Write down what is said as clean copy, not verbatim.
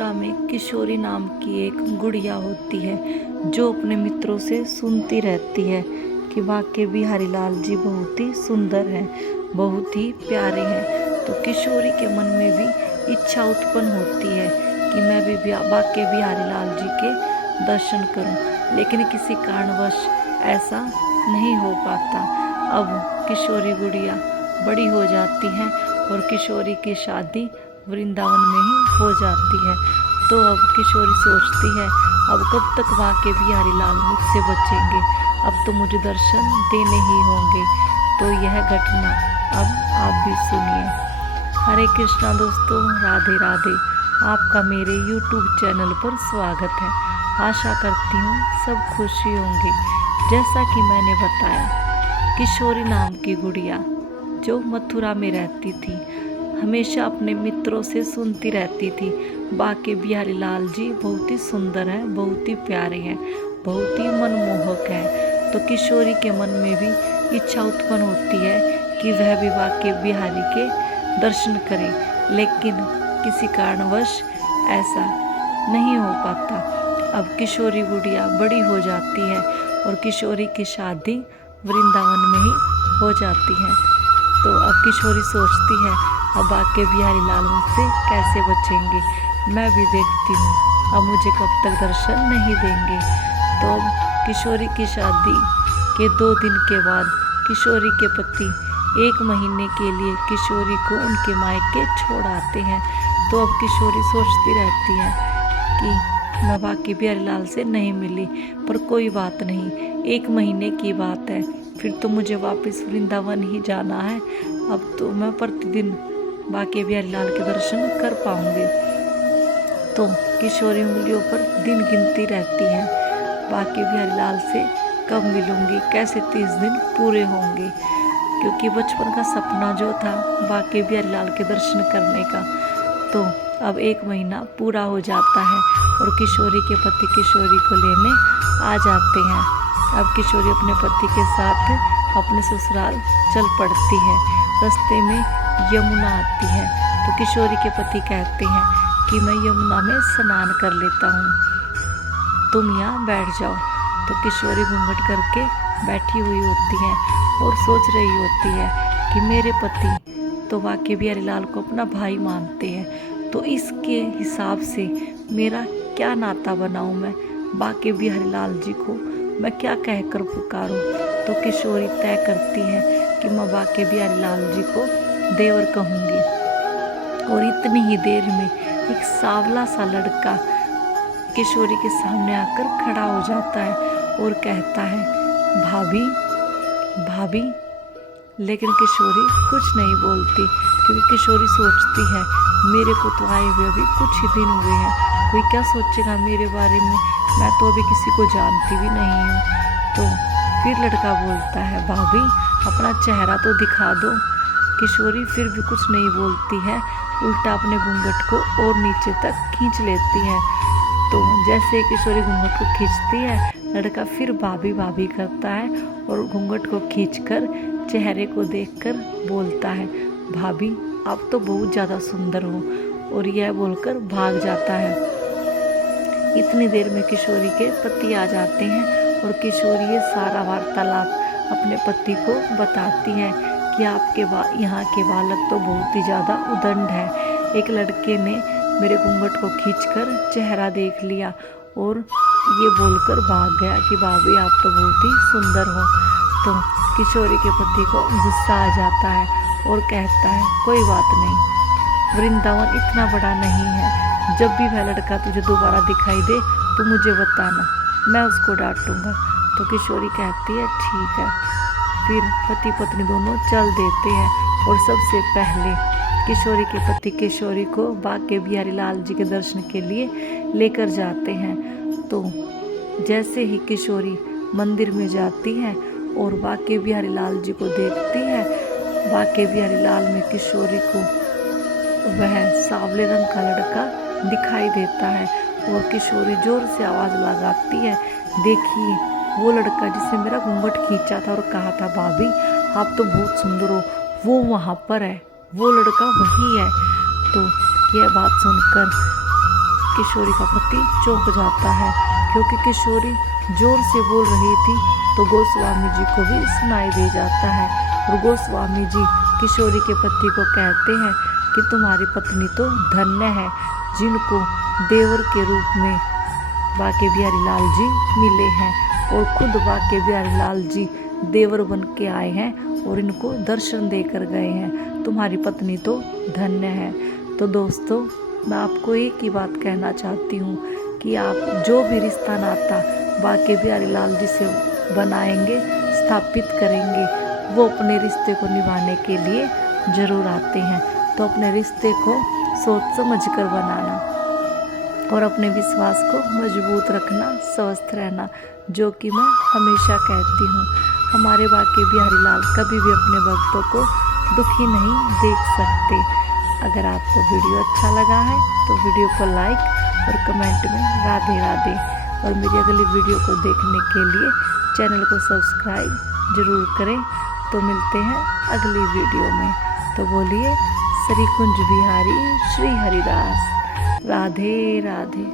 मथुरा में किशोरी नाम की एक गुड़िया होती है जो अपने मित्रों से सुनती रहती है कि वाकई बिहारी लाल जी बहुत ही सुंदर हैं, बहुत ही प्यारे हैं। तो किशोरी के मन में भी इच्छा उत्पन्न होती है कि मैं भी वाकई बिहारी लाल जी के दर्शन करूं, लेकिन किसी कारणवश ऐसा नहीं हो पाता। अब किशोरी गुड़िया बड़ी हो जाती है और किशोरी की शादी वृंदावन में ही हो जाती है। तो अब किशोरी सोचती है अब कब तक वाकई बिहारी लाल मुझसे बचेंगे, अब तो मुझे दर्शन देने ही होंगे। तो यह घटना अब आप भी सुनिए। हरे कृष्णा दोस्तों, राधे राधे। आपका मेरे YouTube चैनल पर स्वागत है। आशा करती हूँ सब खुशी होंगे। जैसा कि मैंने बताया, किशोरी नाम की गुड़िया जो मथुरा में रहती थी हमेशा अपने मित्रों से सुनती रहती थी बाकी बिहारी लाल जी बहुत ही सुंदर हैं, बहुत ही प्यारे हैं, बहुत ही मनमोहक हैं। तो किशोरी के मन में भी इच्छा उत्पन्न होती है कि वह भी बाकी बिहारी के दर्शन करे, लेकिन किसी कारणवश ऐसा नहीं हो पाता। अब किशोरी गुड़िया बड़ी हो जाती है और किशोरी की शादी वृंदावन में ही हो जाती है। तो अब किशोरी सोचती है अब बाकी बिहारी लाल मुझसे कैसे बचेंगे, मैं भी देखती हूँ अब मुझे कब तक दर्शन नहीं देंगे। तो अब किशोरी की शादी के 2 दिन के बाद किशोरी के पति 1 महीने के लिए किशोरी को उनके मायके छोड़ आते हैं। तो अब किशोरी सोचती रहती है कि मैं बाकी बिहारी लाल से नहीं मिली, पर कोई बात नहीं, 1 महीने की बात है, फिर तो मुझे वापस वृंदावन ही जाना है। अब तो मैं प्रतिदिन बाकी बिहारी लाल के दर्शन कर पाऊंगी। तो किशोरी उंगलियों पर दिन गिनती रहती है बाकी बिहारी लाल से कब मिलूंगी, कैसे 30 दिन पूरे होंगे, क्योंकि बचपन का सपना जो था बाकी बिहारी लाल के दर्शन करने का। तो अब 1 महीना पूरा हो जाता है और किशोरी के पति किशोरी को लेने आ जाते हैं। अब किशोरी अपने पति के साथ अपने ससुराल चल पड़ती है। रास्ते में यमुना आती है तो किशोरी के पति कहते हैं कि मैं यमुना में स्नान कर लेता हूँ, तुम यहाँ बैठ जाओ। तो किशोरी घूंघट करके बैठी हुई होती है और सोच रही होती है कि मेरे पति तो बाकी बिहारी लाल को अपना भाई मानते हैं, तो इसके हिसाब से मेरा क्या नाता बनाऊँ मैं, बाकी बिहारी लाल जी को मैं क्या कहकर पुकारूं। तो किशोरी तय करती है कि मैं बाकी बिहारी लाल जी को देवर कहूँगी। और इतनी ही देर में एक सांवला सा लड़का किशोरी के सामने आकर खड़ा हो जाता है और कहता है भाभी भाभी। लेकिन किशोरी कुछ नहीं बोलती, क्योंकि किशोरी सोचती है मेरे को तो आए हुए अभी कुछ ही दिन हुए हैं, कोई क्या सोचेगा मेरे बारे में, मैं तो अभी किसी को जानती भी नहीं हूँ। तो फिर लड़का बोलता है भाभी अपना चेहरा तो दिखा दो। किशोरी फिर भी कुछ नहीं बोलती है, उल्टा अपने घूंघट को और नीचे तक खींच लेती है। तो जैसे किशोरी घूंघट को खींचती है, लड़का फिर भाभी भाभी करता है और घूंघट को खींचकर चेहरे को देखकर बोलता है भाभी आप तो बहुत ज़्यादा सुंदर हो, और यह बोलकर भाग जाता है। इतनी देर में किशोरी के पति आ जाते हैं और किशोरी ये सारा वार्तालाप अपने पति को बताती है कि आपके यहाँ के बालक तो बहुत ही ज़्यादा उदंड है, एक लड़के ने मेरे घूंघट को खींचकर चेहरा देख लिया और ये बोलकर भाग गया कि भाभी आप तो बहुत ही सुंदर हो। तो किशोरी के पति को गुस्सा आ जाता है और कहता है कोई बात नहीं, वृंदावन इतना बड़ा नहीं है, जब भी वह लड़का तुझे दोबारा दिखाई दे तो मुझे बताना, मैं उसको डांटूंगा। तो किशोरी कहती है ठीक है। फिर पति पत्नी दोनों चल देते हैं और सबसे पहले किशोरी के पति किशोरी को बाकी बिहारी लाल जी के दर्शन के लिए लेकर जाते हैं। तो जैसे ही किशोरी मंदिर में जाती है और बाकी बिहारी लाल जी को देखती है, बाकी बिहारी लाल में किशोरी को वह सांवले रंग का लड़का दिखाई देता है और किशोरी जोर से आवाज़ लगाती है देखिए वो लड़का जिसने मेरा घूंघट खींचा था और कहा था भाभी आप तो बहुत सुंदर हो, वो वहाँ पर है, वो लड़का वही है। तो यह बात सुनकर किशोरी का पति चौंक जाता है, क्योंकि किशोरी जोर से बोल रही थी तो गोस्वामी जी को भी सुनाई दे जाता है। और गोस्वामी जी किशोरी के पति को कहते हैं कि तुम्हारी पत्नी तो धन्य है, जिनको देवर के रूप में बांके बिहारी लाल जी मिले हैं, और खुद बांके बिहारी लाल जी देवर बन के आए हैं और इनको दर्शन देकर गए हैं। तुम्हारी पत्नी तो धन्य है। तो दोस्तों, मैं आपको एक ही बात कहना चाहती हूँ कि आप जो भी रिश्ता नाता बांके बिहारी लाल जी से बनाएंगे, स्थापित करेंगे, वो अपने रिश्ते को निभाने के लिए जरूर आते हैं। तो अपने रिश्ते को सोच समझ कर बनाना और अपने विश्वास को मजबूत रखना, स्वस्थ रहना, जो कि मैं हमेशा कहती हूँ। हमारे बांके बिहारी लाल कभी भी अपने भक्तों को दुखी नहीं देख सकते। अगर आपको वीडियो अच्छा लगा है तो वीडियो को लाइक और कमेंट में राधे राधे, और मेरी अगली वीडियो को देखने के लिए चैनल को सब्सक्राइब जरूर करें। तो मिलते हैं अगली वीडियो में। तो बोलिए श्री कुंज बिहारी श्री हरिदास, राधे राधे।